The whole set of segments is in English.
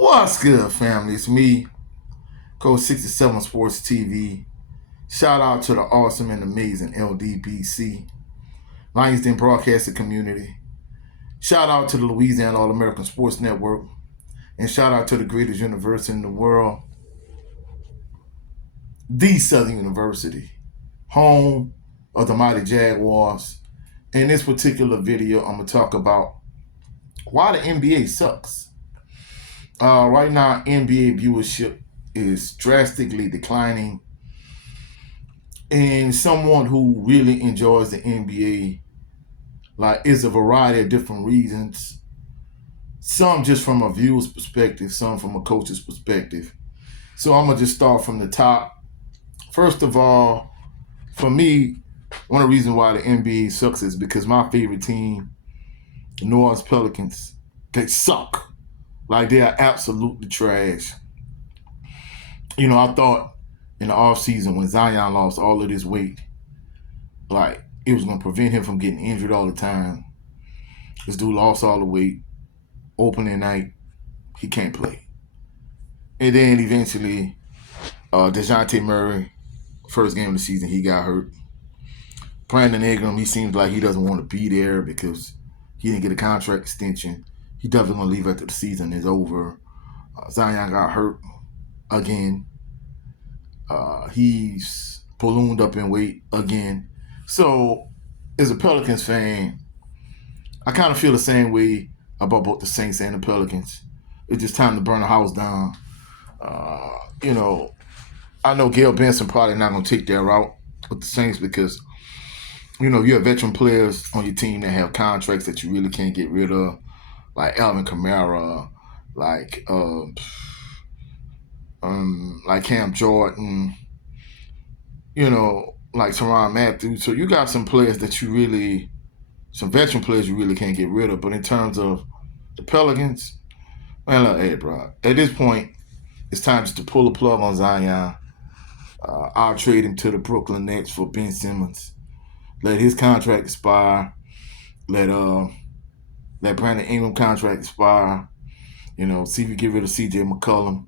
What's good, family? It's me, Coach 67 Sports TV. Shout out to the awesome and amazing LDBC, Lions Den Broadcasting Community. Shout out to the Louisiana All-American Sports Network. And shout out to the greatest university in the world, the Southern University, home of the mighty Jaguars. In this particular video, I'm going to talk about why the NBA sucks. Right now, NBA viewership is drastically declining. And someone who really enjoys the NBA, is a variety of different reasons. Some just from a viewer's perspective, some from a coach's perspective. So I'm going to just start from the top. First of all, for me, one of the reasons why the NBA sucks is because my favorite team, the New Orleans Pelicans, they suck. They are absolutely trash. I thought in the offseason when Zion lost all of this weight, it was going to prevent him from getting injured all the time. This dude lost all the weight. Opening night, he can't play. And then eventually, DeJounte Murray, first game of the season, he got hurt. Brandon Ingram, he seems like he doesn't want to be there because he didn't get a contract extension. He definitely going to leave after the season is over. Zion got hurt again. He's ballooned up in weight again. So, as a Pelicans fan, I kind of feel the same way about both the Saints and the Pelicans. It's just time to burn the house down. I know Gail Benson probably not going to take that route with the Saints because, you have veteran players on your team that have contracts that you really can't get rid of, like Alvin Kamara, like Cam Jordan, like Tyrann Mathieu. So you got some players that some veteran players you really can't get rid of. But in terms of the Pelicans, man, look, hey, bro, at this point, it's time just to pull the plug on Zion. I'll trade him to the Brooklyn Nets for Ben Simmons. Let his contract expire. Let Brandon Ingram contract expire. See if you get rid of CJ McCollum.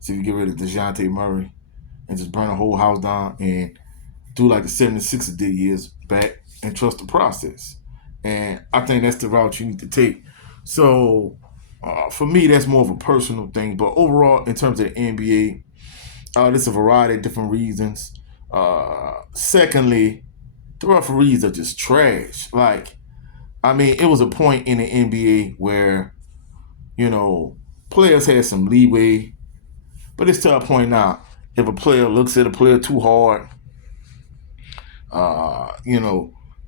See if you get rid of DeJounte Murray. And just burn the whole house down and do like the 76ers did years back and trust the process. And I think that's the route you need to take. So, for me, that's more of a personal thing. But overall, in terms of the NBA, there's a variety of different reasons. Secondly, the referees are just trash. It was a point in the NBA where, players had some leeway. But it's to a point now, if a player looks at a player too hard,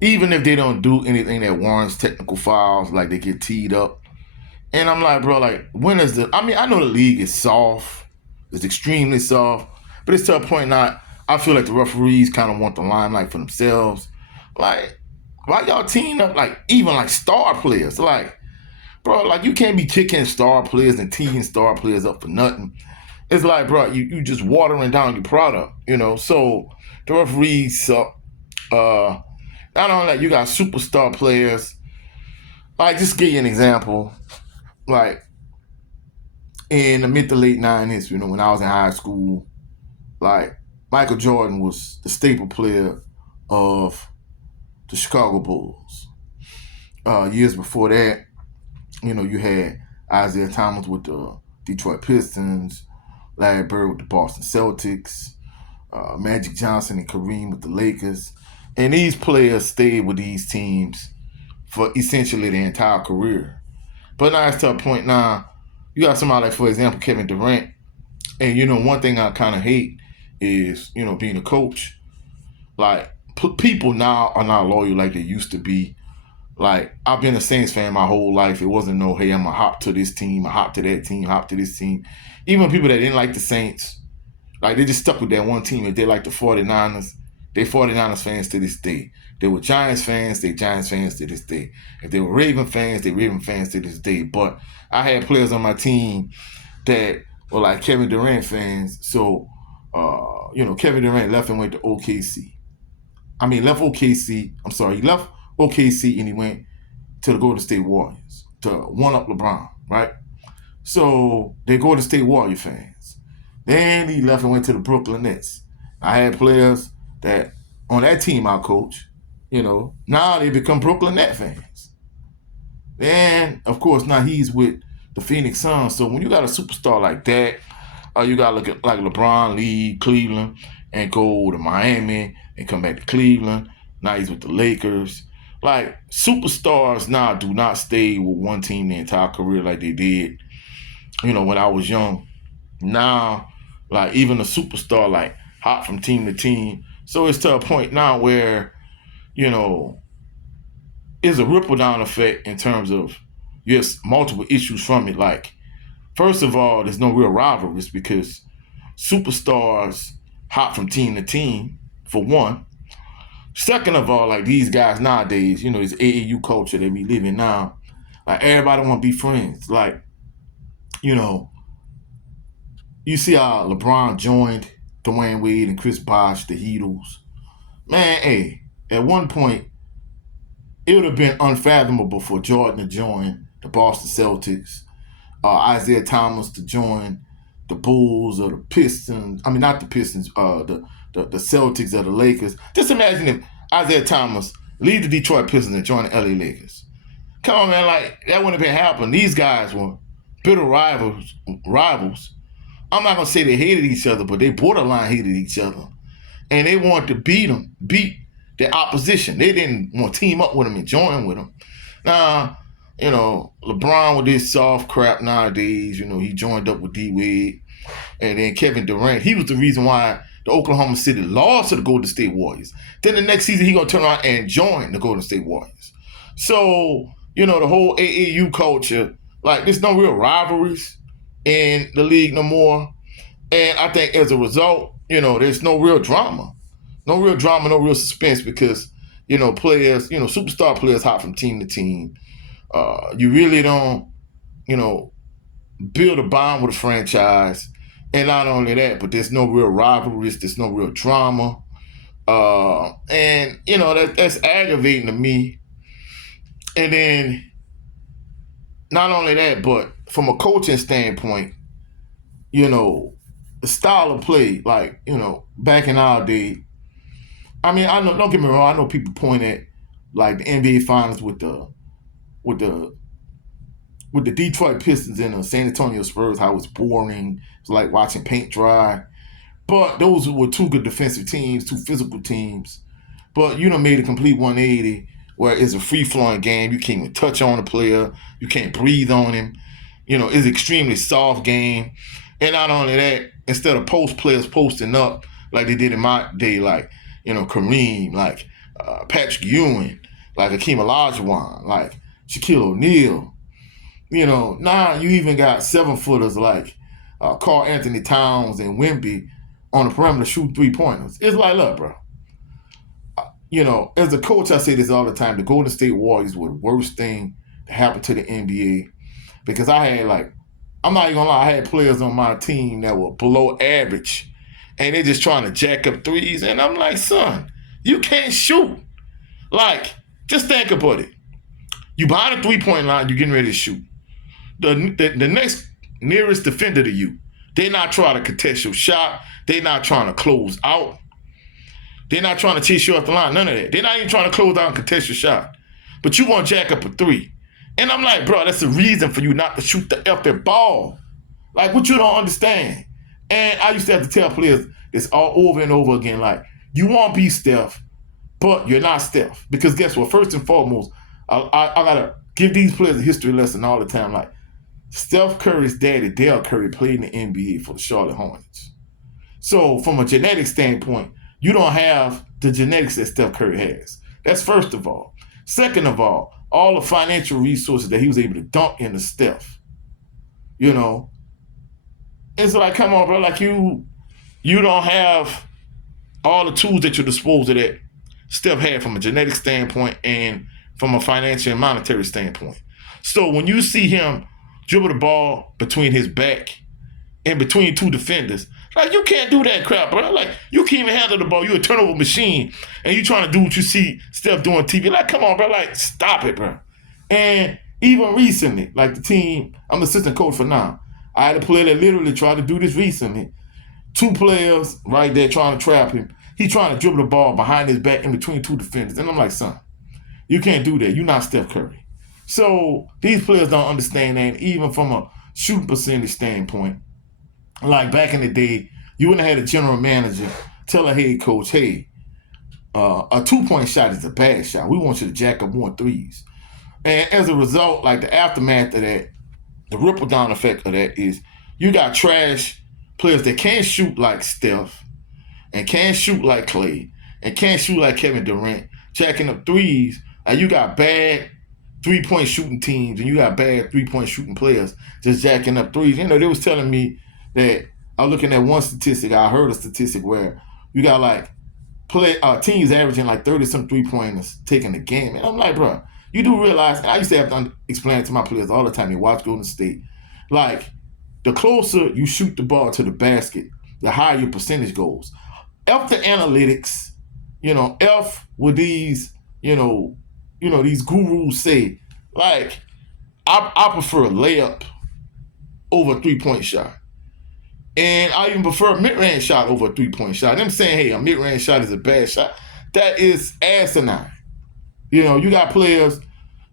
even if they don't do anything that warrants technical fouls, like they get teed up. And I'm like, bro, when is I know the league is soft. It's extremely soft. But it's to a point now, I feel like the referees kind of want the limelight for themselves. Why y'all team up, even star players? Bro, you can't be kicking star players and teeing star players up for nothing. It's bro, you just watering down your product, So the referees suck. Not only that, you got superstar players. Just give you an example. In the mid to late 90s, when I was in high school, Michael Jordan was the staple player of the Chicago Bulls. Years before that, you had Isaiah Thomas with the Detroit Pistons, Larry Bird with the Boston Celtics, Magic Johnson and Kareem with the Lakers. And these players stayed with these teams for essentially their entire career. But now it's to a point now, you got somebody for example, Kevin Durant. And, one thing I kind of hate is, being a coach. People now are not loyal like they used to be. I've been a Saints fan my whole life. It wasn't no, hey, I'm going to hop to this team, hop to that team, hop to this team. Even people that didn't like the Saints, they just stuck with that one team. If they like the 49ers, they 49ers fans to this day. They were Giants fans, they Giants fans to this day. If they were Raven fans, they Raven fans to this day. But I had players on my team that were Kevin Durant fans. So, Kevin Durant left and went to OKC. He left OKC and he went to the Golden State Warriors to one-up LeBron, right? So they go to State Warrior fans. Then he left and went to the Brooklyn Nets. I had players that on that team I coach, now they become Brooklyn Net fans. And of course now he's with the Phoenix Suns. So when you got a superstar like that, you got to look at like LeBron leave Cleveland and go to Miami and come back to Cleveland. Now he's with the Lakers. Like, superstars now do not stay with one team their entire career like they did, when I was young. Now, like, even a superstar, like, hop from team to team. So it's to a point now where, it's a ripple down effect in terms of, yes, multiple issues from it. Like, first of all, there's no real rivalries because superstars hop from team to team, for one. Second of all, like these guys nowadays, this AAU culture that we live in now, like everybody want to be friends. Like, you see how LeBron joined Dwayne Wade and Chris Bosh, the Heatles. Man, hey, at one point, it would have been unfathomable for Jordan to join the Boston Celtics, Isaiah Thomas to join the Bulls or the Pistons. I mean, not the Pistons, the Celtics or the Lakers. Just imagine if Isaiah Thomas leave the Detroit Pistons and join the LA Lakers. Come on, man, like that wouldn't have been happening. These guys were bitter rivals. I'm not gonna say they hated each other, but they borderline hated each other. And they wanted to beat their opposition. They didn't want to team up with them and join with them. Now, LeBron with this soft crap nowadays, he joined up with D-Wade. And then Kevin Durant, he was the reason why the Oklahoma City lost to the Golden State Warriors. Then the next season, he going to turn around and join the Golden State Warriors. So, the whole AAU culture, like, there's no real rivalries in the league no more. And I think as a result, there's no real drama. No real drama, no real suspense because, players, superstar players hop from team to team. You really don't, build a bond with a franchise. And not only that, but there's no real rivalries. There's no real drama. And, that's aggravating to me. And then, not only that, but from a coaching standpoint, the style of play, like, back in our day, I mean, I know, don't get me wrong, I know people point at, like, the NBA Finals with the Detroit Pistons and the San Antonio Spurs, how it was boring. It's like watching paint dry. But those were two good defensive teams, two physical teams. But you done made a complete 180 where it's a free-flowing game. You can't even touch on a player. You can't breathe on him. It's an extremely soft game. And not only that, instead of post players posting up like they did in my day, like, Kareem, like Patrick Ewing, like Hakeem Olajuwon, like Shaquille O'Neal. Now you even got 7-footers like Karl Anthony Towns and Wemby on the perimeter shooting 3-pointers. It's like, look, bro. As a coach, I say this all the time. The Golden State Warriors were the worst thing that happened to the NBA because I had, like, I'm not even gonna lie, I had players on my team that were below average and they're just trying to jack up threes. And I'm like, son, you can't shoot. Like, just think about it. You behind the 3-point line, you're getting ready to shoot. The next nearest defender to you, they're not trying to contest your shot. They're not trying to close out. They're not trying to chase you off the line. None of that. They're not even trying to close out and contest your shot. But you want to jack up a 3. And I'm like, bro, that's a reason for you not to shoot the effing ball. Like, what you don't understand. And I used to have to tell players this all over and over again. Like, you want to be Steph, but you're not Steph. Because guess what? First and foremost, I got to give these players a history lesson all the time. Like, Steph Curry's daddy, Dale Curry, played in the NBA for the Charlotte Hornets. So from a genetic standpoint, you don't have the genetics that Steph Curry has. That's first of all. Second of all the financial resources that he was able to dump into Steph. It's like, come on, bro. Like, you don't have all the tools at your disposal that Steph had from a genetic standpoint and from a financial and monetary standpoint. So when you see him dribble the ball between his back and between two defenders, like, you can't do that crap, bro. Like, you can't even handle the ball. You're a turnover machine, and you trying to do what you see Steph doing on TV. Like, come on, bro. Like, stop it, bro. And even recently, like the team, I'm the assistant coach for now. I had a player that literally tried to do this recently. Two players right there trying to trap him. He trying to dribble the ball behind his back in between two defenders. And I'm like, son, you can't do that. You're not Steph Curry. So these players don't understand that, even from a shooting percentage standpoint. Like back in the day, you wouldn't have had a general manager tell a head coach, hey, a 2-point shot is a bad shot. We want you to jack up more threes. And as a result, like the aftermath of that, the ripple down effect of that is you got trash players that can't shoot like Steph and can't shoot like Clay and can't shoot like Kevin Durant, jacking up threes. And you got bad 3-point shooting teams and you got bad 3-point shooting players just jacking up threes. You know, they was telling me that I was looking at one statistic. I heard a statistic where you got like teams averaging like 30-some 3-pointers taking the game. And I'm like, bro, you do realize, I used to have to explain it to my players all the time. They watch Golden State. Like, the closer you shoot the ball to the basket, the higher your percentage goes. F the analytics, F what these, these gurus say. Like, I prefer a layup over a 3-point shot. And I even prefer a mid-range shot over a 3-point shot. Them saying, hey, a mid-range shot is a bad shot. That is asinine. You got players.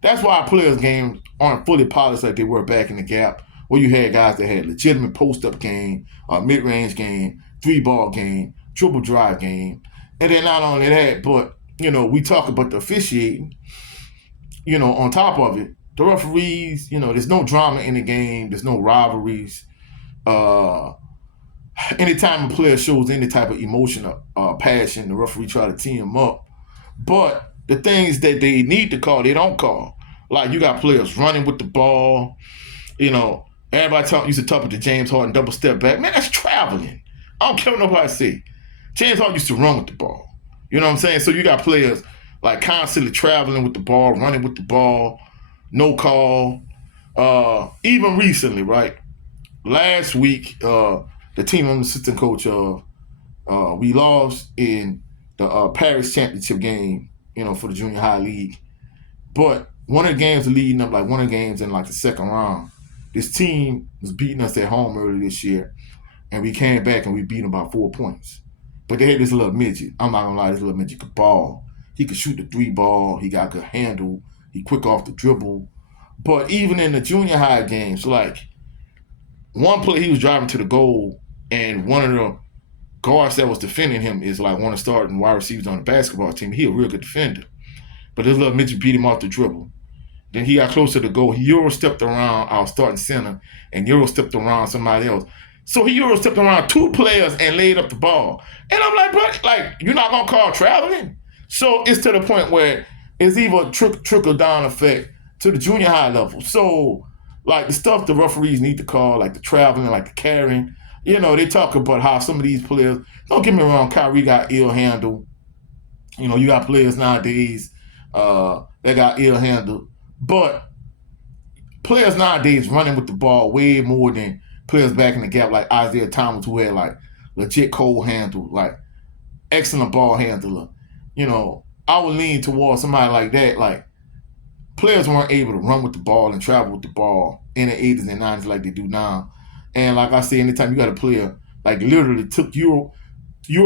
That's why players' games aren't fully polished like they were back in the gap, where you had guys that had legitimate post-up game, mid-range game, 3-ball game, triple drive game. And then not only that, but, we talk about the officiating, on top of it, the referees, there's no drama in the game. There's no rivalries. Anytime a player shows any type of emotion or passion, the referee try to tee him up. But the things that they need to call, they don't call. Like, you got players running with the ball. Everybody used to talk about the James Harden double step back. Man, that's traveling. I don't care what nobody say. James Harden used to run with the ball. You know what I'm saying? So you got players like constantly traveling with the ball, running with the ball, no call. Even recently, right? Last week, the team I'm the assistant coach of, we lost in the Paris championship game, for the junior high league. But one of the games leading up, like one of the games in like the second round, this team was beating us at home earlier this year, and we came back and we beat them by 4 points. But they had this little midget. I'm not gonna lie, this little midget could ball. He could shoot the 3-ball. He got a good handle. He quick off the dribble. But even in the junior high games, like one play he was driving to the goal, and one of the guards that was defending him is like one of the starting wide receivers on the basketball team. He a real good defender. But this little midget beat him off the dribble. Then he got closer to the goal. He Euro-stepped around our starting center and Euro-stepped around somebody else. So he Euro-stepped around 2 players and laid up the ball. And I'm like, bro, like, you're not going to call traveling? So it's to the point where it's either a trickle-down effect to the junior high level. So, like, the stuff the referees need to call, like the traveling, like the carrying, they talk about how some of these players, don't get me wrong, Kyrie got ill handle. You got players nowadays that got ill handle. But players nowadays running with the ball way more than players back in the gap like Isaiah Thomas, who had like legit cold handle, like excellent ball handler. I would lean towards somebody like that. Like, players weren't able to run with the ball and travel with the ball in the 80s and 90s like they do now. And like I say, anytime you got a player like literally took Euro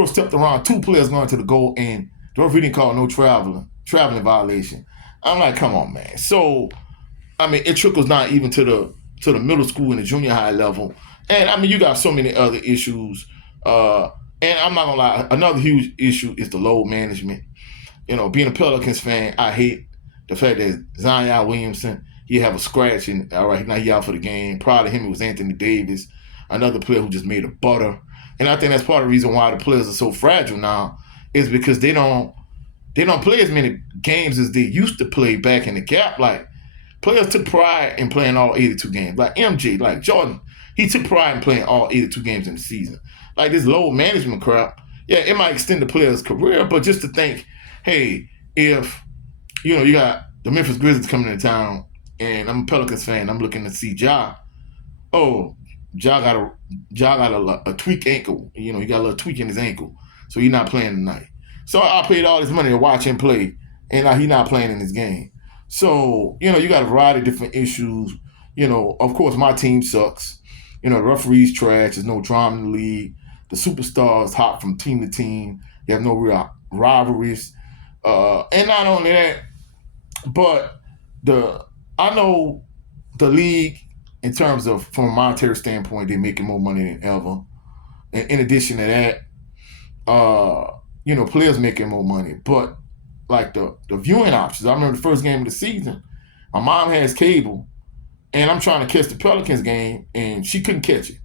stepped around 2 players going to the goal, and the referee didn't call no traveling violation. I'm like, come on, man. So, I mean, it trickles down even to the middle school and the junior high level. And, I mean, you got so many other issues. And I'm not going to lie, another huge issue is the load management. Being a Pelicans fan, I hate the fact that Zion Williamson, he have a scratch, and all right, now he out for the game. Prior to him, it was Anthony Davis, another player who just made a butter. And I think that's part of the reason why the players are so fragile now, is because they don't play as many games as they used to play back in the gap. Like, players took pride in playing all 82 games. Like MJ, like Jordan, he took pride in playing all 82 games in the season. Like, this load management crap, yeah, it might extend the player's career, but just to think, hey, if, you got the Memphis Grizzlies coming into town, and I'm a Pelicans fan, I'm looking to see Ja. Oh, Ja got a tweaked ankle. He got a little tweak in his ankle, so he's not playing tonight. So I paid all this money to watch him play, and now he's not playing in this game. So, you got a variety of different issues. Of course, my team sucks. The referees trash. There's no drama in the league. The superstars hop from team to team. You have no real rivalries. And not only that, but I know the league, in terms of from a monetary standpoint, they're making more money than ever. And in addition to that, players making more money. But like the viewing options, I remember the first game of the season, my mom has cable, and I'm trying to catch the Pelicans game, and she couldn't catch it.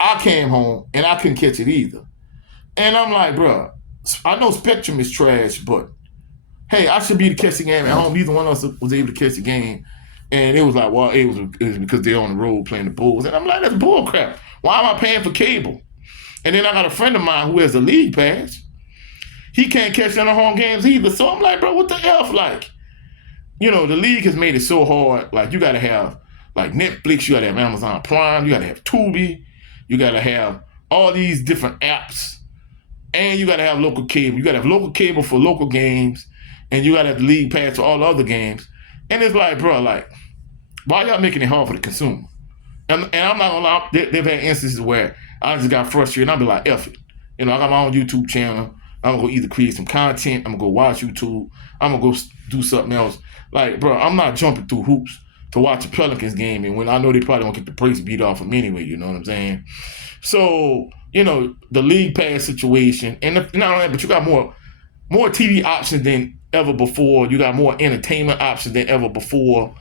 I came home, and I couldn't catch it either. And I'm like, bro, I know Spectrum is trash, but hey, I should be to catch the game at home. Neither one of us was able to catch the game. And it was like, well, it was because they're on the road playing the Bulls. And I'm like, that's bull crap. Why am I paying for cable? And then I got a friend of mine who has a league pass. He can't catch any home games either. So I'm like, bro, what the F? Like, the league has made it so hard. Like, you got to have, like, Netflix. You got to have Amazon Prime. You got to have Tubi. You got to have all these different apps. And you got to have local cable. You got to have local cable for local games. And you got to have the league pass for all the other games. And it's like, bro, like, why y'all making it hard for the consumer? And I'm not going to lie, they've had instances where I just got frustrated. And I'll be like, F it. I got my own YouTube channel. I'm going to go either create some content. I'm going to go watch YouTube. I'm going to go do something else. Like, bro, I'm not jumping through hoops to watch a Pelicans game. And when I know they probably won't get the brakes beat off them anyway, you know what I'm saying? So, the league pass situation. And not only that, but you got more TV options than ever before. You got more entertainment options than ever before.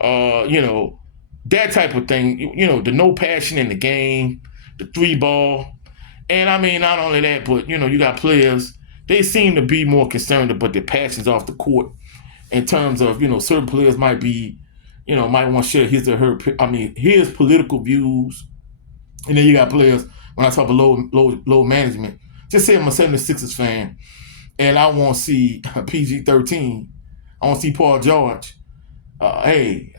That type of thing. The no passion in the game, the 3-ball. And I mean, not only that, but you got players. They seem to be more concerned about their passions off the court. In terms of certain players might be, might want to share his or her. His political views. And then you got players. When I talk about low management, just say I'm a 76ers fan, and I want to see PG-13. I want to see Paul George. He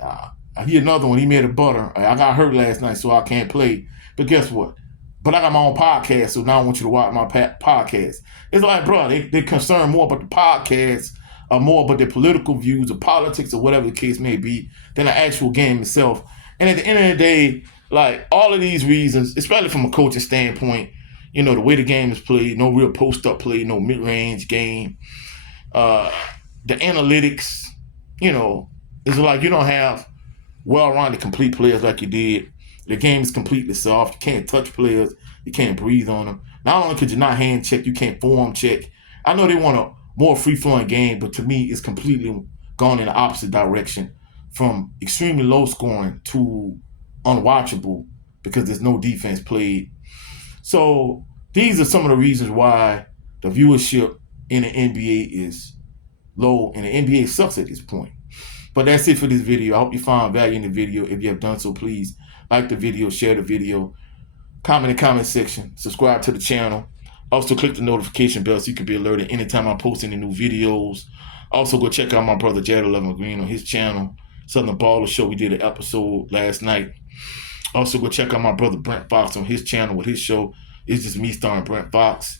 another one. He made a butter. I got hurt last night, so I can't play. But guess what? But I got my own podcast, so now I want you to watch my podcast. It's like, bro, they concerned more about the podcast, or more about their political views, or politics, or whatever the case may be, than the actual game itself. And at the end of the day, like, all of these reasons, especially from a coaching standpoint, the way the game is played, no real post-up play, no mid-range game. The analytics, it's like you don't have well-rounded complete players like you did. The game is completely soft. You can't touch players. You can't breathe on them. Not only could you not hand check, you can't form check. I know they want a more free-flowing game, but to me, it's completely gone in the opposite direction, from extremely low scoring to unwatchable because there's no defense played. So these are some of the reasons why the viewership in the NBA is low, and the NBA sucks at this point. But that's it for this video. I hope you found value in the video. If you have done so, please like the video, share the video, comment in the comment section, subscribe to the channel. Also, click the notification bell so you can be alerted anytime I post any new videos. Also, go check out my brother Jared 11 Green on his channel, Southern Baller Show. We did an episode last night. Also, go check out my brother Brent Fox on his channel with his show. It's just me starring Brent Fox.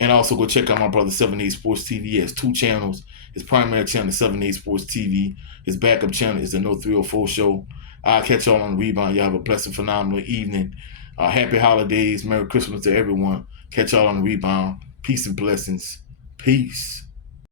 And also go check out my brother 7A Sports TV. He has 2 channels. His primary channel is 7A Sports TV. His backup channel is the No 304 Show. I'll catch y'all on the rebound. Y'all have a blessed and phenomenal evening. Happy holidays. Merry Christmas to everyone. Catch y'all on the rebound. Peace and blessings. Peace.